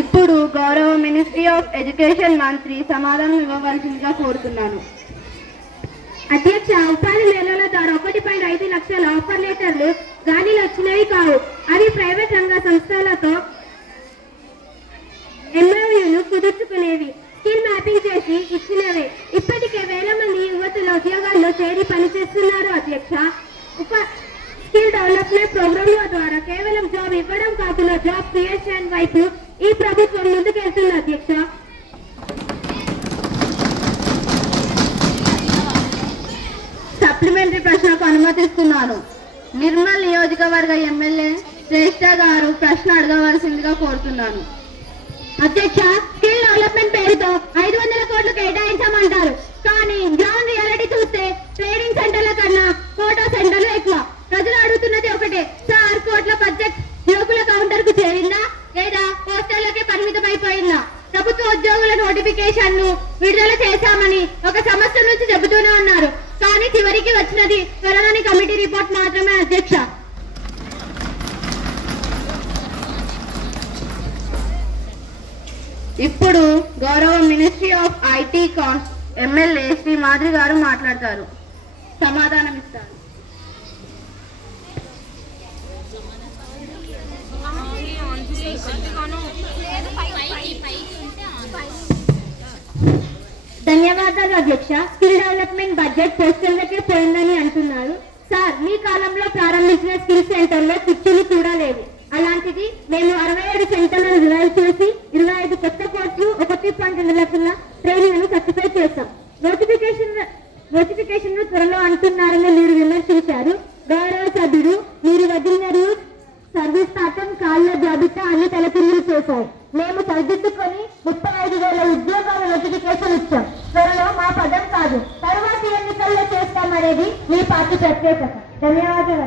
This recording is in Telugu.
ఇప్పుడు గౌరవ మినిస్ట్రీ ఆఫ్ ఎడ్యుకేషన్ మంత్రి సమాధానం ఇవ్వవలసిందిగా కోరుతున్నాను. అధ్యక్ష, ఉపాధి మేళల ద్వారా 1.5 లక్షల ఆఫర్ లెటర్లు గాలిలో వచ్చినవి కావు. అవి ప్రైవేట్ రంగ సంస్థలతో ఎంఓయూలు కుదుర్చుకునేవి, స్కిల్ మ్యాపింగ్ చేసి ఇచ్చినవే. ఇప్పటికే వేల మంది యువతుల ఉద్యోగాల్లో చేరి పనిచేస్తున్నారు. అధ్యక్ష, స్కిల్ డెవలప్మెంట్ ప్రోగ్రాంల ద్వారా కేవలం జాబ్ ఇవ్వడం కాకుండా జాబ్ క్రియేషన్ వైపు ఈ ప్రభుత్వం ముందుకెళ్తుంది. అధ్యక్ష, సప్లిమెంటరీ ప్రశ్నకు అనుమతిస్తున్నాను. నిర్మల్ నియోజకవర్గ ఎమ్మెల్యే శ్రేష్ఠ గారు ప్రశ్న అడగవలసిందిగా కోరుతున్నాను. అధ్యక్ష, స్కిల్ డెవలప్మెంట్ పేరుతో 500 కోట్లు కేటాయించామంటారు. కానీ గ్రౌండ్ రియాలిటీ చూస్తే ట్రైనింగ్ సెంటర్ల కన్నా ఫోటో సెంటర్లు ఎక్కువ. ప్రజలు అడుగుతున్నది ఒకటే, సార్ కోట్ల బడ్జెట్ యువకుల కౌంటర్ కు చేరిందా లేదా పోస్టర్లకే పరిమితం అయిపోయిందా? ప్రభుత్వ ఉద్యోగుల నోటిఫికేషన్ ను విడుదల చేశామని ఒక సంవత్సరం నుంచి చెబుతూనే ఉన్నారు. కానీ చివరికి వచ్చినది త్వరలోని కమిటీ రిపోర్ట్ మాత్రమే. అధ్యక్ష, ఇప్పుడు గౌరవ ministry of IT MLA Shri Madhuri గారు మాట్లాడతారు. సమాధానం ఇస్తారు. ధన్యవాదాలు అధ్యక్ష. స్కిల్ డెవలప్మెంట్ బడ్జెట్ పోస్టర్లకే పోయిందని అంటున్నారు. సార్, మీ కాలంలో ప్రారంభించిన స్కిల్ సెంటర్లో కుర్చీలు కూడా లేవు. అలాంటిది మేము 67 సెంటర్లను రివైవ్ చేసి 25 కొత్త కోర్సులు 1.2 లక్షల ట్రైనింగ్ సర్టిఫై చేశాం. నోటిఫికేషన్ త్వరలో అంటున్నారని మీరు విమర్శించారు. గౌరవ సభ్యుడు, మీరు వదిలిన సర్వీస్ పాఠం కాళ్ళ జాబితా అన్ని తలకిందులు చేశారు. మేము సరిదిద్దుకొని 35,000 ఉద్యోగాల నోటిఫికేషన్ ఇచ్చాం. త్వరలో మా పదం కాదు, తరువాతి ఎన్నికల్లో చేస్తామనేది మీ పార్టీ ప్రత్యేకత. ధన్యవాదాలు.